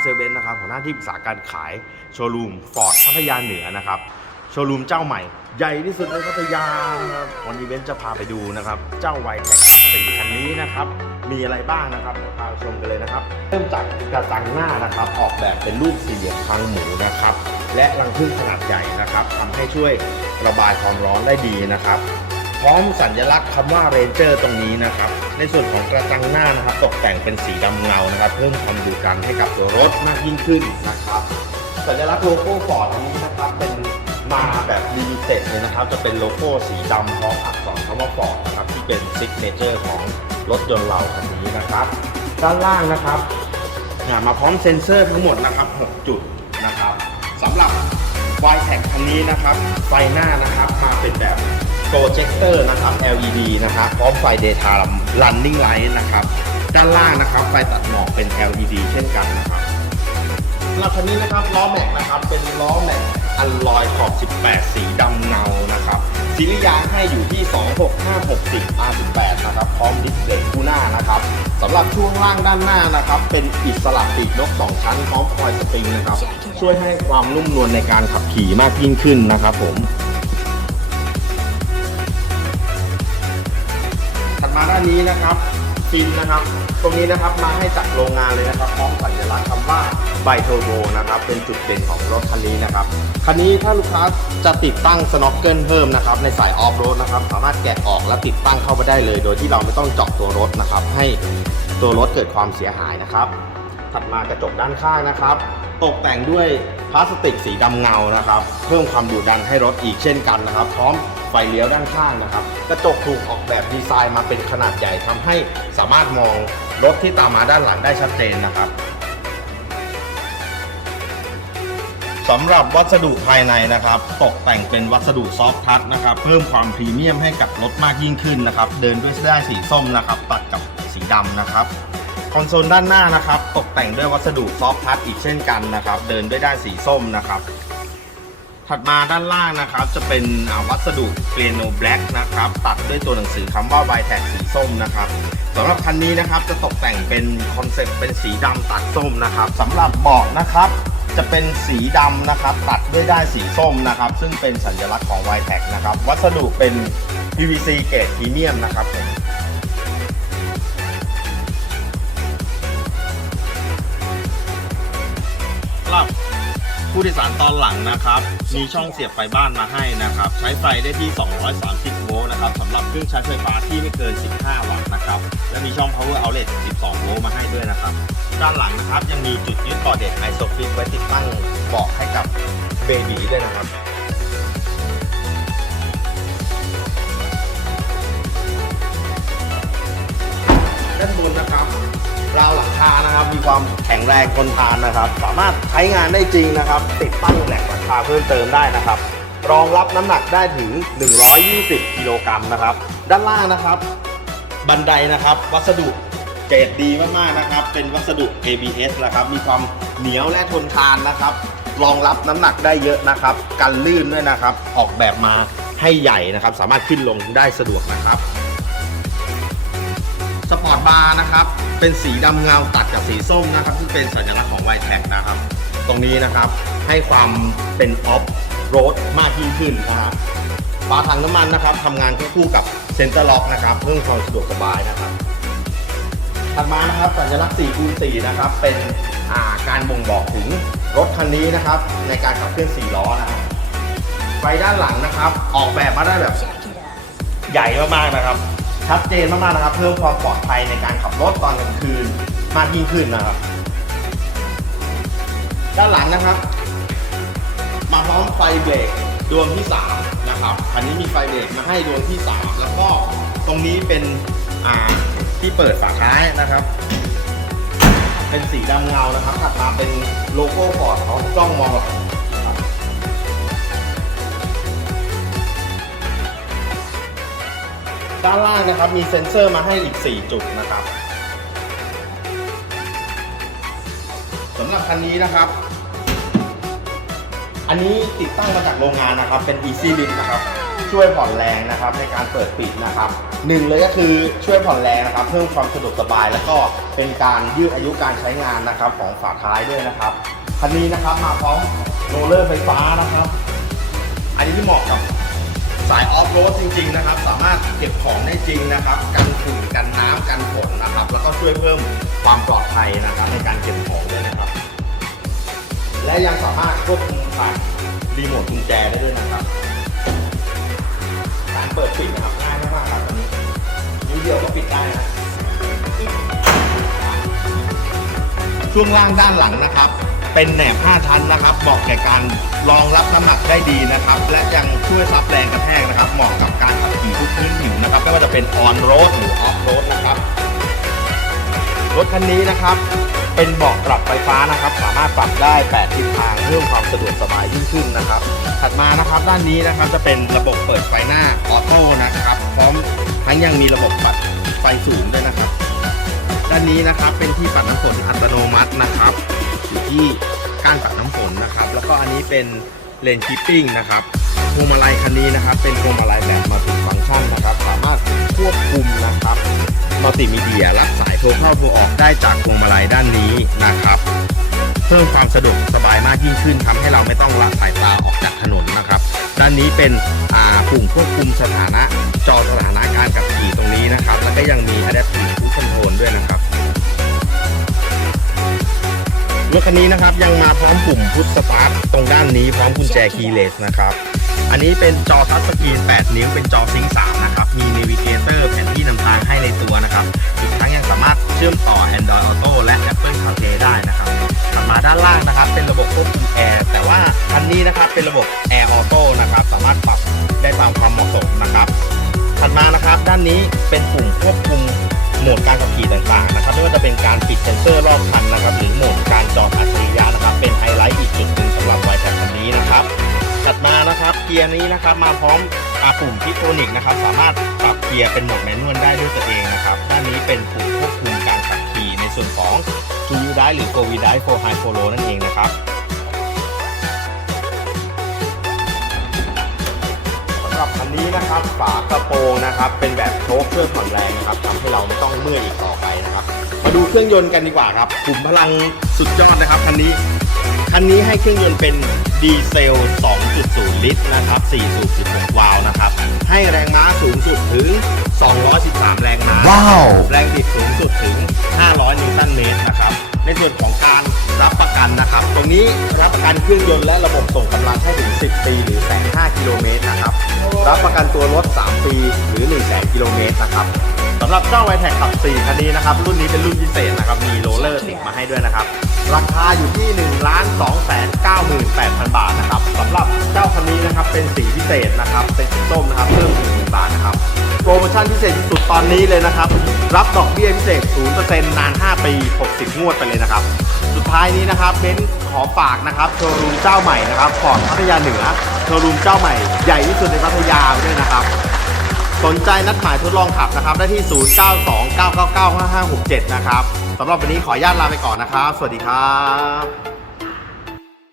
เซลเบนนะครับหัวหน้าที่ปรึกษาการขายโชว์รูมฟอร์ดพัทยาเหนือนะครับโชว์รูมเจ้าใหม่ ใหญ่ที่สุดในพัทยาครับวันนี้เบนจะพาไปดูนะครับ เจ้าไวแท็กสี่คันนี้นะครับ มีอะไรบ้างนะครับเดี๋ยวพาชมกันเลยนะครับ เริ่มจากกระจังหน้านะครับ ออกแบบเป็นรูปสี่เหลี่ยมคางหมูนะครับ และรังผึ้งขนาดใหญ่นะครับทำให้ช่วยระบายความร้อนได้ดีนะครับ พร้อมสัญลักษณ์คำว่าเรนเจอร์ตรงนี้นะครับ ในส่วนของกระจังหน้านะครับ ตกแต่งเป็นสีดำเงานะครับ เพิ่มความดุดันให้กับตัวรถมากยิ่งขึ้นนะครับ สัญลักษณ์โลโก้ฟอร์ดนนี้นะครับเป็นมาแบบลิมิเต็ดเลยนะครับ จะเป็นโลโก้สีดำพร้อมอักษรคำว่าฟอร์ดนะครับที่เป็นซิกเนเจอร์ของรถยนต์เราคันนี้นะครับ ด้านล่างนะครับมาพร้อมเซ็นเซอร์ทั้งหมดนะครับ 6 จุดนะครับสำหรับ y t e c คันนี้นะครับ ไฟหน้านะครับมาเป็นแบบ โปรเจคเตอร์นะครับ LED นะครับพร้อมไฟ daytime running light นะครับ ด้านล่างนะครับ ไฟตัดหมอกเป็น LED เช่นกันนะครับสำหรับคันนี้นะครับล้อแม็กนะครับ เป็นล้อแม็กอัลลอยขอบ 18 สีดำเงานะครับซีรีส์ยางให้อยู่ที่ 26560 R18 นะครับ พร้อมดิสเบรกคู่หน้านะครับสำหรับช่วงล่างด้านหน้านะครับ เป็นอิสระปีกนก 2 ชั้นพร้อมคอยสปริงนะครับ ช่วยให้ความนุ่มนวลในการขับขี่มากยิ่งขึ้นนะครับผม มาด้านนี้นะครับฟินนะครับ ตรงนี้นะครับมาให้จากโรงงานเลยนะครับพร้อมสัญลักษณ์คำว่าไบโทโบนะครับเป็นจุดเด่นของรถคันนี้นะครับคันนี้ถ้าลูกค้าจะติดตั้งสโนว์เกิลเพิ่มนะครับในสายออฟโรดนะครับสามารถแกะออกและติดตั้งเข้าไปได้เลย โดยที่เราไม่ต้องเจาะตัวรถนะครับ ให้ตัวรถเกิดความเสียหายนะครับ ถัดมากระจกด้านข้างนะครับ ตกแต่งด้วยพลาสติกสีดำเงานะครับ เพิ่มความดุดันให้รถอีกเช่นกันนะครับ พร้อม ไฟเลี้ยวด้านข้างนะครับ กระจกถูกออกแบบดีไซน์มาเป็นขนาดใหญ่ทำให้สามารถมองรถที่ตามมาด้านหลังได้ชัดเจนนะครับสำหรับวัสดุภายในนะครับ ตกแต่งเป็นวัสดุซอฟทัชนะครับ เพิ่มความพรีเมียมให้กับรถมากยิ่งขึ้นนะครับ เดินด้วยได้ายสีส้มนะครับ ตัดกับสีดำนะครับ คอนโซลด้านหน้านะครับ ตกแต่งด้วยวัสดุซอฟทัชอีกเช่นกันนะครับ เดินด้วยด้านสีส้มนะครับ ถัดมาด้านล่างนะครับจะเป็นวัสดุเกรโนแบล็กนะครับตัดด้วยตัวหนังสือคำว่า y t e c สีส้มนะครับสำหรับคันนี้นะครับจะตกแต่งเป็นคอนเซ็ปต์เป็นสีดำตัดส้มนะครับสำหรับเบาะนะครับจะเป็นสีดำนะครับตัดด้วยด้านสีส้มนะครับซึ่งเป็นสัญลักษณ์ของ y t e c นะครับวัสดุเป็น PVC เกรดพรีเมียมนะครับผม ผู้โดยสารตอนหลังนะครับ มีช่องเสียบไฟบ้านมาให้นะครับ ใช้ไฟได้ที่ 230 โวลต์นะครับสำหรับเครื่องใช้ไฟฟ้าที่ไม่เกิน 15 วัตต์นะครับ และมีช่อง power outlet 12 โวลต์มาให้ด้วยนะครับ ด้านหลังนะครับยังมีจุดยึดต่อเด็กไอโซฟิกไว้ติดตั้งเบาะให้กับเบบีด้วยนะครับด้านบนนะครับ ราวหลังคานะครับ มีความแข็งแรงทนทานนะครับ สามารถใช้งานได้จริงนะครับ ติดตั้งแหลกหลังคาเพิ่มเติมได้นะครับ รองรับน้ำหนักได้ถึง 120 กิโลกรัมนะครับ ด้านล่างนะครับ บันไดนะครับ วัสดุเกรดดีมากๆนะครับ เป็นวัสดุ ABS นะครับ มีความเหนียวและทนทานนะครับ รองรับน้ำหนักได้เยอะนะครับ กันลื่นด้วยนะครับ ออกแบบมาให้ใหญ่นะครับ สามารถขึ้นลงได้สะดวกนะครับ สปอร์ตบาร์นะครับ เป็นสีดำเงาตัดกับสีส้มนะครับ ซึ่งเป็นสัญลักษณ์ของ y t e c นะครับ ตรงนี้นะครับให้ความเป็นออฟโรดมากยิ่งขึ้นนะครับฝาถังน้ำมันนะครับทำงานคู่กับเซ็นเตอร์ล็อกนะครับเพิ่มความสะดวกสบายนะครับถัดมานะครับสัญลักษณ์4คูณ4นะครับ เป็นาการบ่งบอกถึงรถคันนี้นะครับ ในการขับเคลื่อน4ล้อนะครับไฟด้านหลังนะครับ ออกแบบมาได้แบบใหญ่มากๆนะครับ ชัดเจนมากๆนะครับ เพิ่มความปลอดภัยในการขับรถตอนกลางคืนมากยิ่งขึ้นนะครับ ด้านหลังนะครับ มาพร้อมไฟเบรกดวงที่3นะครับคันนี้มีไฟเบรกมาให้ดวงที่ 3 แล้วก็ตรงนี้เป็นอ่าที่เปิดฝาท้ายนะครับ เป็นสีดำเงานะครับถัดมาเป็นโลโก้ฟอร์ดของกล้องมอง ด้านล่างนะครับมีเซ็นเซอร์มาให้อีก 4 จุดนะครับสำหรับคันนี้นะครับ อันนี้ติดตั้งมาจากโรงงานนะครับ เป็น Easy Link นะครับ ช่วยผ่อนแรงนะครับ ในการเปิดปิดนะครับหนึ่งเลยก็คือช่วยผ่อนแรงนะครับ เพิ่มความสะดวกสบาย แล้วก็เป็นการยืดอายุการใช้งานนะครับของฝาท้ายด้วยนะครับคันนี้นะครับมาพร้อมโรลเลอร์ไฟฟ้านะครับ อันนี้ที่เหมาะกับ สายออฟโรดจริง ๆ นะครับ สามารถเก็บของได้จริงนะครับ กันฝุ่นกันน้ำกันฝนนะครับ แล้วก็ช่วยเพิ่มความปลอดภัยนะครับ ในการเก็บของด้วยนะครับ และยังสามารถควบคุมผ่านรีโมทกุญแจได้ด้วยนะครับ การเปิดปิดนะครับง่ายมากๆครับตอนนี้นิ้วเดียวก็ปิดได้นะช่วงล่างด้านหลังนะครับ เป็นแหนบ5ชั้นนะครับเหมาะแก่การรองรับน้ำหนักได้ดีนะครับ และยังช่วยซับแรงกระแทกนะครับ เหมาะกับการขับขี่ทุกพื้นผิวนะครับไม่ว่าจะเป็นออนโรดหรือออฟโรดนะครับรถคันนี้นะครับ เป็นเบาะปรับไฟฟ้านะครับ สามารถปรับได้ 8 ทิศทางเพิ่มความสะดวกสบายยิ่งขึ้นนะครับ ถัดมานะครับด้านนี้นะครับจะเป็นระบบเปิดไฟหน้าออโต้นะครับ พร้อมทั้งยังมีระบบปัดไฟสูงด้วยนะครับ ด้านนี้นะครับเป็นที่ปัดน้ำฝนอัตโนมัตินะครับ อยู่ที่ก้านปัดน้ำฝนนะครับ แล้วก็อันนี้เป็นเลนคิปปิ้งนะครับพวงมาลัยคันนี้นะครับ เป็นพวงมาลัยแบบมัลติฟังก์ชันนะครับ สามารถควบคุมนะครับมัลติมีเดียรับสายโทรเข้าโทรออกได้จากพวงมาลัยด้านนี้นะครับเพิ่มความสะดวกสบายมากยิ่งขึ้นทำให้เราไม่ต้องละสายตาออกจากถนนนะครับ ด้านนี้เป็นปุ่มควบคุมสถานะจอสถานะการขับขี่ตรงนี้นะครับ แล้วก็ยังมี ถคันนี้นะครับยังมาพร้อมปุ่มพุชสตาร์ทตรงด้านนี้พร้อมกุญแจคีย์เลสนะครับ อันนี้เป็นจอทัชสกรีน 8 นิ้วเป็นจอซิงค์3นะครับ มี n น v ิเกเตอร์แผนที่นำทางให้ในตัวนะครับอีกทั้งยังสามารถเชื่อมต่อ Android Auto และ Apple CarPlay ได้นะครับถัดมาด้านล่างนะครับ เป็นระบบควบคุมแอร์แต่ว่าคันนี้นะครับเป็นระบบ Air Auto นะครับสามารถปรับได้ตามความเหมาะสมนะครับ ถัดมานะครับด้านนี้เป็นปุ่มควบคุม โหมดการขับขี่ต่างๆนะครับไม่ว่าจะเป็นการปิดเซ็นเซอร์รอบคันนะครับหรือโหมดการจอดอัจฉริยะนะครับ เป็นไฮไลท์อีกจุดหนึ่งสำหรับไวแท็คันนี้นะครับถัดมานะครับเกียร์นี้นะครับมาพร้อมอาปุ่มพิโทนิกนะครับสามารถปรับเกียร์เป็นโหมดแมนนวลได้ด้วยตัวเองนะครับด้านนี้เป็นปุ่มควบคุมการขับขี่ในส่วนของ2 u d i หรือ Go v i d i 4 High 4 Low นั่นเองนะครับ รับคันนี้นะครับฝากระโปรงนะครับเป็นแบบโชคเครื่องผ่อนแรงนะครับทำให้เราไม่ต้องเมื่อยอีกต่อไปนะครับ มาดูเครื่องยนต์กันดีกว่าครับกลุ่มพลังสุดยอดนะครับคันนี้คันนี้ให้เครื่องยนต์เป็นดีเซล 2.0 ลิตรนะครับ4สูบ16วาล์วนะครับ ให้แรงม้าสูงสุดถึง 213 แรงม้า ว้าว แรงบิดสูงสุดถึง 500 นิวตันเมตรนะครับ ในส่วนของการ รับประกันนะครับตรงนี้รับประกันเครื่องยนต์และระบบส่งกำลังให้ถึง 10 ปีหรือแสน5กิโลเมตรนะครับ รับประกันตัวรถ 3 ปีหรือ 1 0 0 0 0กิโลเมตรนะครับสำหรับเจ้าไวแท็กขับ 4 คันนี้นะครับ รุ่นนี้เป็นรุ่นพิเศษนะครับ มีโรลเลอร์ติดมาให้ด้วยนะครับ ราคาอยู่ที่ 1 2 9 8 0 0 0 บาทนะครับสำหรับเจ้าคันนี้นะครับ เป็นสีพิเศษนะครับ เป็นสีส้มนะครับ เพิ่ม1 0,000 บาทนะครับ โปรโมชั่นพิเศษที่สุดตอนนี้เลยนะครับ รับดอกเบี้ยพิเศษ 0%นาน 5 ปี 60 งวดไปเลยนะครับ ท้ายนี้นะครับเบนซ์ขอฝากนะครับโชว์รูมเจ้าใหม่นะครับของพัทยาเหนือโชว์รูมเจ้าใหม่ใหญ่ที่สุดในพัทยาด้วยนะครับ สนใจนัดหมายทดลองขับนะครับ ได้ที่ 0929995567 นะครับสำหรับวันนี้ขออนุญาตลาไปก่อนนะครับ สวัสดีครับ